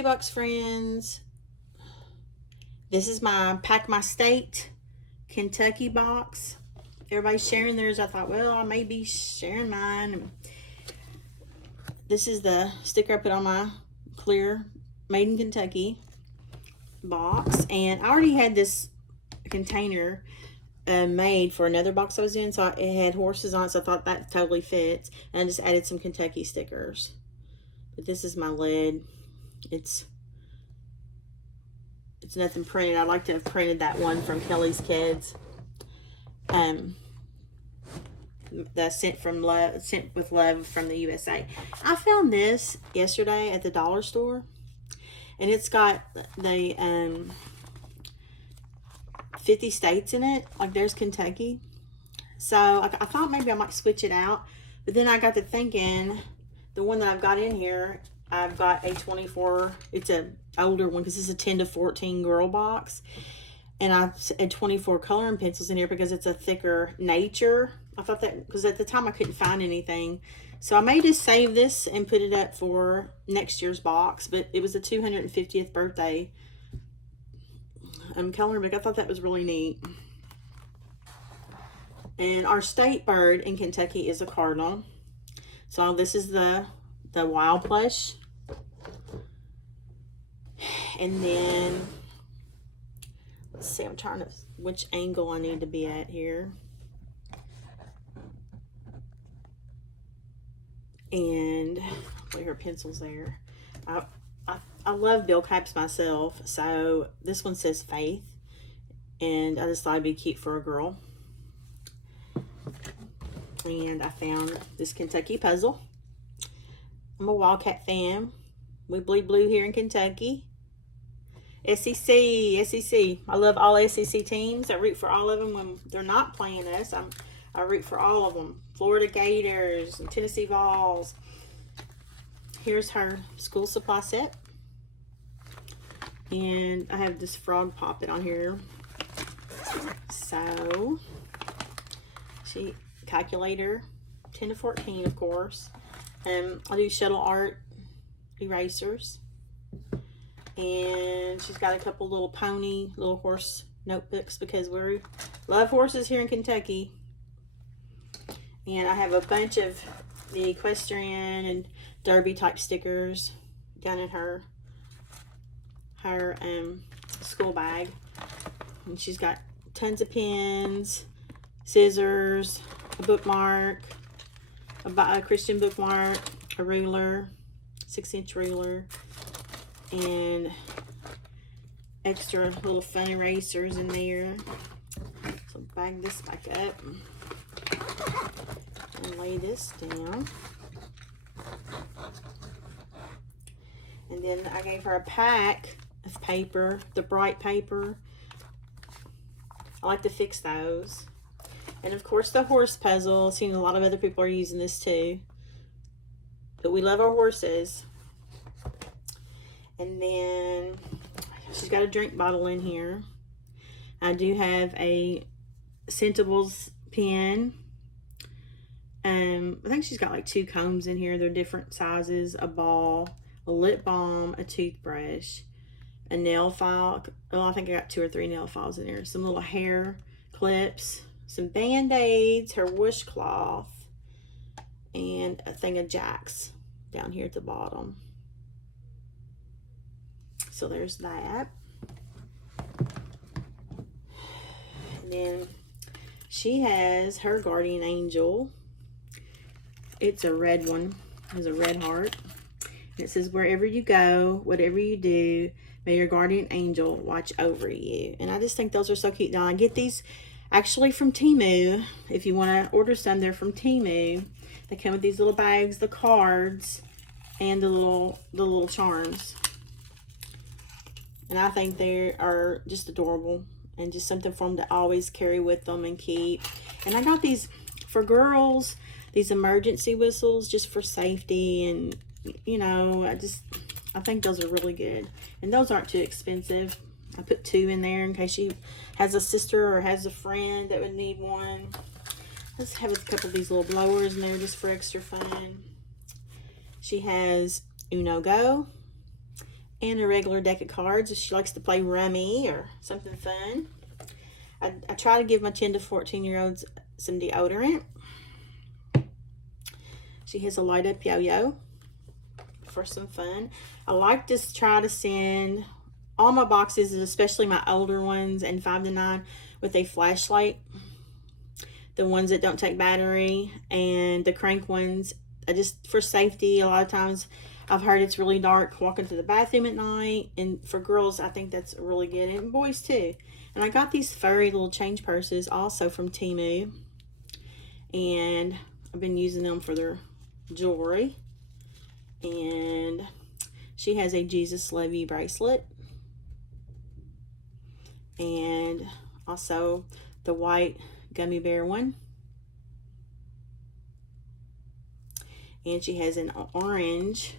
Shoebox friends, this is my Pack My State Kentucky box. Everybody's sharing theirs. I thought, well, I may be sharing mine. This is the sticker I put on my clear Made in Kentucky box. And I already had this container made for another box I was in. So it had horses on it. So I thought that totally fits. And I just added some Kentucky stickers. But this is my lid. It's nothing printed. I'd like to have printed that one from Kelly's Kids. The sent with love from the USA. I found this yesterday at the dollar store, and it's got the 50 states in it. Like there's Kentucky, so I thought maybe I might switch it out. But then I got to thinking, the one that I've got in here, I've got a 24. It's a older one because it's a 10 to 14 girl box, and I've had 24 coloring pencils in here because it's a thicker nature. I thought that because at the time I couldn't find anything, so I may just save this and put it up for next year's box. But it was the 250th birthday coloring book. I thought that was really neat. And our state bird in Kentucky is a cardinal. So this is the wild plush. And then let's see, I'm trying to which angle I need to be at here. And leave her pencils there. I love bill caps myself, so this one says Faith, and I just thought it'd be cute for a girl. And I found this Kentucky puzzle. I'm a Wildcat fan. We bleed blue here in Kentucky. SEC. I love all SEC teams. I root for all of them when they're not playing us. I root for all of them. Florida Gators and Tennessee Vols. Here's her school supply set. And I have this frog poppet on here. So, calculator, 10 to 14, of course. I do shuttle art erasers. And she's got a couple little little horse notebooks because we love horses here in Kentucky. And I have a bunch of the equestrian and derby type stickers down in her school bag. And she's got tons of pens, scissors, a bookmark, a Christian bookmark, a ruler, 6-inch ruler, and extra little fun erasers in there. So bag this back up and lay this down. And then I gave her a pack of paper, the bright paper. I like to fix those. And of course the horse puzzle. I've seen a lot of other people are using this too. But we love our horses. And then she's got a drink bottle in here. I do have a Scentable's pen. I think she's got like 2 combs in here. They're different sizes. A ball, a lip balm, a toothbrush, a nail file. Oh, I think I got 2 or 3 nail files in there. Some little hair clips, some band-aids, her washcloth, and a thing of Jacks down here at the bottom. So there's that. And then she has her guardian angel. It's a red one. It has a red heart. And it says, wherever you go, whatever you do, may your guardian angel watch over you. And I just think those are so cute. Now I get these actually from Temu. If you want to order some, they're from Temu. They come with these little bags, the cards, and the little charms. And I think they are just adorable and just something for them to always carry with them and keep. And I got these for girls, these emergency whistles just for safety. And, you know, I think those are really good. And those aren't too expensive. I put 2 in there in case she has a sister or has a friend that would need one. Let's have a couple of these little blowers in there just for extra fun. She has Uno Go and a regular deck of cards if she likes to play rummy or something fun. I try to give my 10 to 14-year-olds some deodorant. She has a light up yo-yo for some fun. I like to try to send all my boxes, especially my older ones and 5 to 9, with a flashlight. The ones that don't take battery, and the crank ones, just for safety. A lot of times I've heard it's really dark walking to the bathroom at night, and for girls I think that's really good, and boys too. And I got these furry little change purses also from Temu, and I've been using them for their jewelry. And she has a Jesus Love You bracelet, and also the white gummy bear one, and she has an orange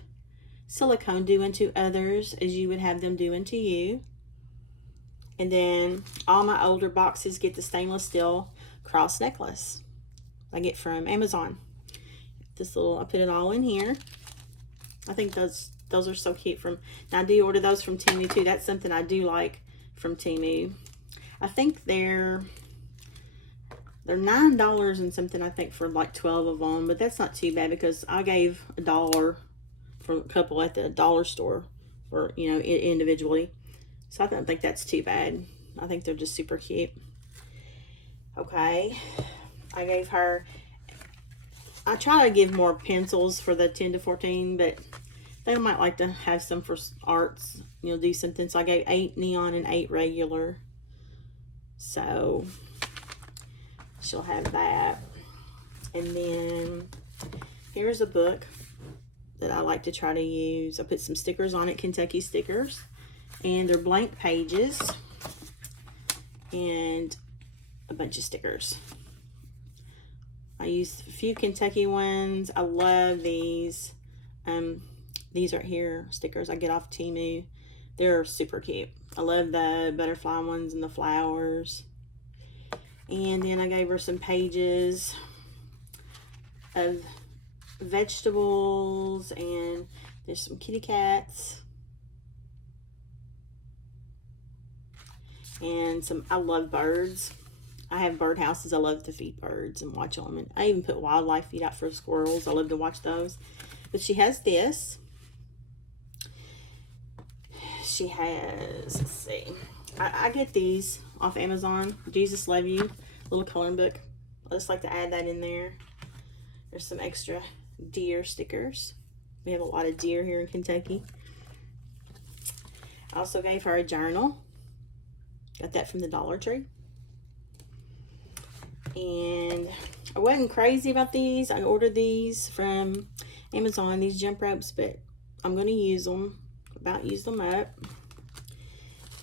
silicone do unto others as you would have them do unto you. And then all my older boxes get the stainless steel cross necklace I get from Amazon. This little, I put it all in here. I think those are so cute. Now I do order those from Temu too. That's something I do like from Temu. I think they're $9 and something, I think, for like 12 of them, but that's not too bad because I gave $1 for a couple at the dollar store for, you know, individually. So I don't think that's too bad. I think they're just super cute. Okay, I gave her, I try to give more pencils for the 10 to 14, but they might like to have some for arts, you know, do something. So I gave 8 neon and 8 regular. So she'll have that. And then here's a book that I like to try to use. I put some stickers on it, Kentucky stickers, and they're blank pages and a bunch of stickers. I used a few Kentucky ones. I love these. These right here, stickers I get off Temu. They're super cute. I love the butterfly ones and the flowers. And then I gave her some pages of vegetables, and there's some kitty cats. And some, I love birds. I have bird houses. I love to feed birds and watch them. And I even put wildlife feed out for squirrels. I love to watch those. But she has this. She has, let's see. I get these off Amazon. Jesus Love You, little coloring book. I just like to add that in there. There's some extra deer stickers. We have a lot of deer here in Kentucky. I also gave her a journal. Got that from the Dollar Tree. And I wasn't crazy about these. I ordered these from Amazon, these jump ropes, but I'm going to use them. About use them up.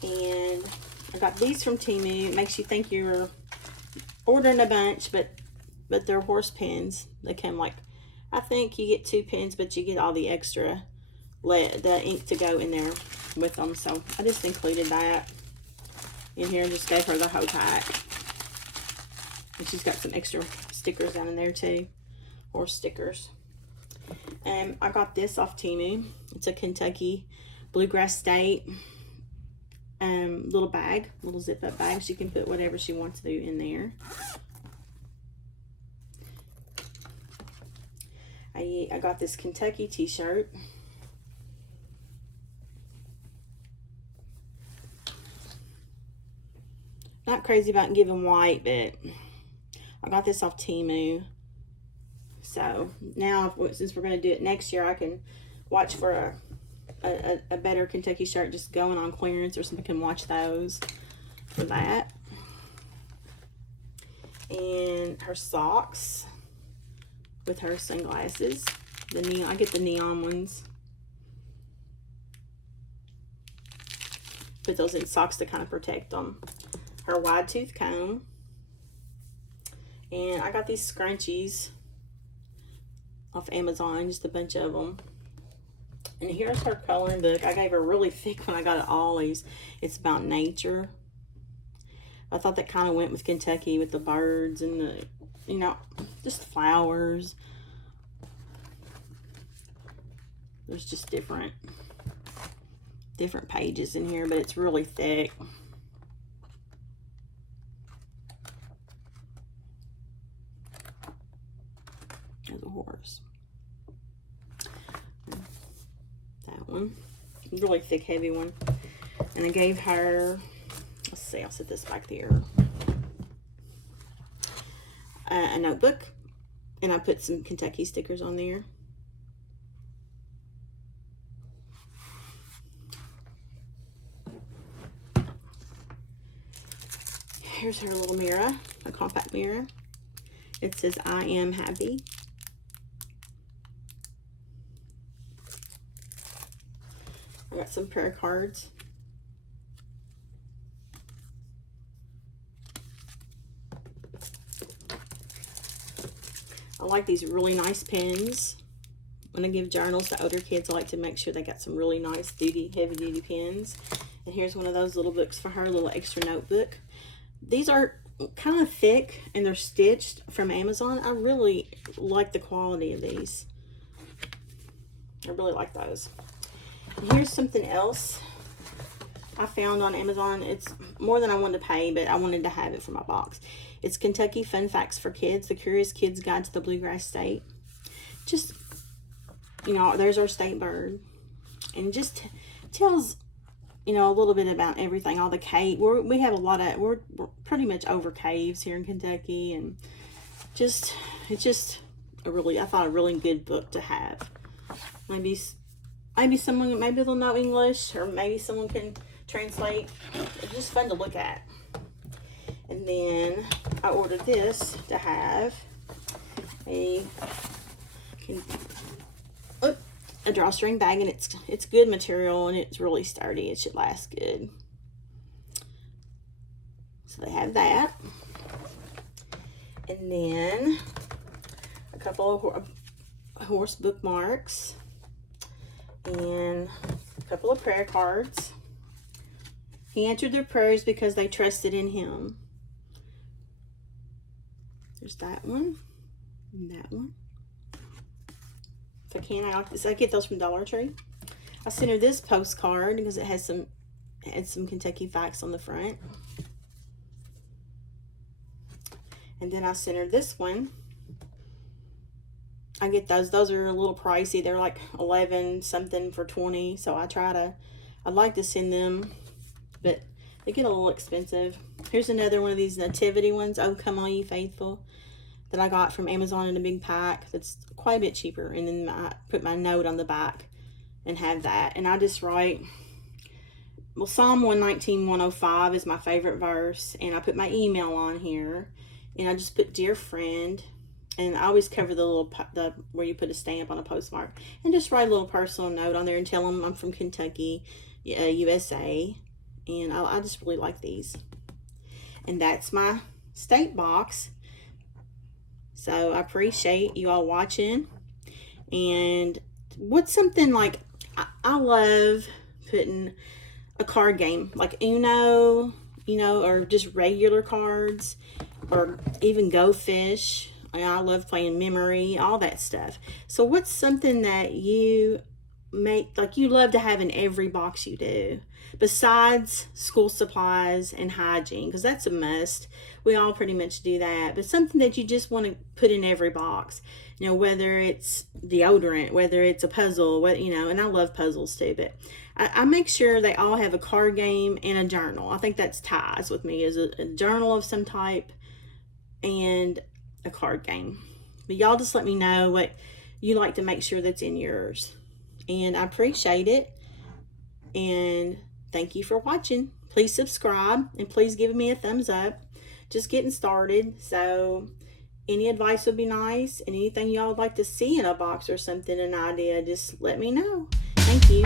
And I got these from Temu. It makes you think you're ordering a bunch, but they're horse pins. They come like, I think you get 2 pins, but you get all the extra the ink to go in there with them. So I just included that in here and just gave her the whole pack. And she's got some extra stickers down in there too, horse stickers. And I got this off Temu. It's a Kentucky Bluegrass State little bag, little zip up bag. She can put whatever she wants to do in there. I got this Kentucky t-shirt. Not crazy about giving white, but I got this off Temu. So now, since we're going to do it next year, I can watch for a better Kentucky shirt just going on clearance, or somebody can watch those for that. And her socks with her sunglasses. The neon, I get the neon ones. Put those in socks to kind of protect them. Her wide tooth comb. And I got these scrunchies off Amazon, just a bunch of them. And here's her coloring book. I gave her a really thick one. I got it at Ollie's. It's about nature. I thought that kind of went with Kentucky, with the birds and the, you know, just flowers. There's just different different pages in here, but it's really thick. There's a horse. That one. Really thick, heavy one. And I gave her, let's see, I'll set this back there. A notebook. And I put some Kentucky stickers on there. Here's her little mirror, a compact mirror. It says, I am happy. I got some prayer cards. I like these really nice pens. When I give journals to older kids, I like to make sure they got some really nice heavy duty pens. And here's one of those little books for her, a little extra notebook. These are kind of thick and they're stitched from Amazon. I really like the quality of these. I really like those. And here's something else I found on Amazon. It's more than I wanted to pay, but I wanted to have it for my box. It's Kentucky Fun Facts for Kids, The Curious Kid's Guide to the Bluegrass State. Just, you know, there's our state bird. And just tells, you know, a little bit about everything, all the cave. We have a lot of, we're pretty much over caves here in Kentucky. And just, it's just a really, I thought a really good book to have. Maybe someone, maybe they'll know English, or maybe someone can translate. It's just fun to look at. And then I ordered this to have a drawstring bag, and it's good material and it's really sturdy. It should last good. So they have that. And then a couple of horse bookmarks and a couple of prayer cards. He answered their prayers because they trusted in him. There's that one and that one. If I can, I like this. I get those from Dollar Tree. I sent her this postcard because it had some Kentucky facts on the front. And then I sent her this one. I get those. Those are a little pricey. They're like 11 something for 20. So I'd like to send them, but they get a little expensive. Here's another one of these nativity ones. Oh, come all you faithful, that I got from Amazon in a big pack. That's quite a bit cheaper. And then I put my note on the back and have that. And I just write, well, Psalm 119:105 is my favorite verse. And I put my email on here. And I just put dear friend. And I always cover the where you put a stamp on a postmark. And just write a little personal note on there and tell them I'm from Kentucky, USA. And I just really like these. And that's my state box. So I appreciate you all watching. And what's something like, I love putting a card game like Uno, you know, or just regular cards, or even Go Fish. I love playing memory, all that stuff. So what's something that you you love to have in every box you do, besides school supplies and hygiene? Because that's a must. We all pretty much do that. But something that you just want to put in every box, you know, whether it's deodorant, whether it's a puzzle, what, you know, and I love puzzles too, but I make sure they all have a card game and a journal. I think that's ties with me, is a journal of some type and a card game. But y'all just let me know what you like to make sure that's in yours. And I appreciate it. And thank you for watching. Please subscribe and please give me a thumbs up. Just getting started. So any advice would be nice. And anything y'all would like to see in a box or something, an idea, just let me know. Thank you.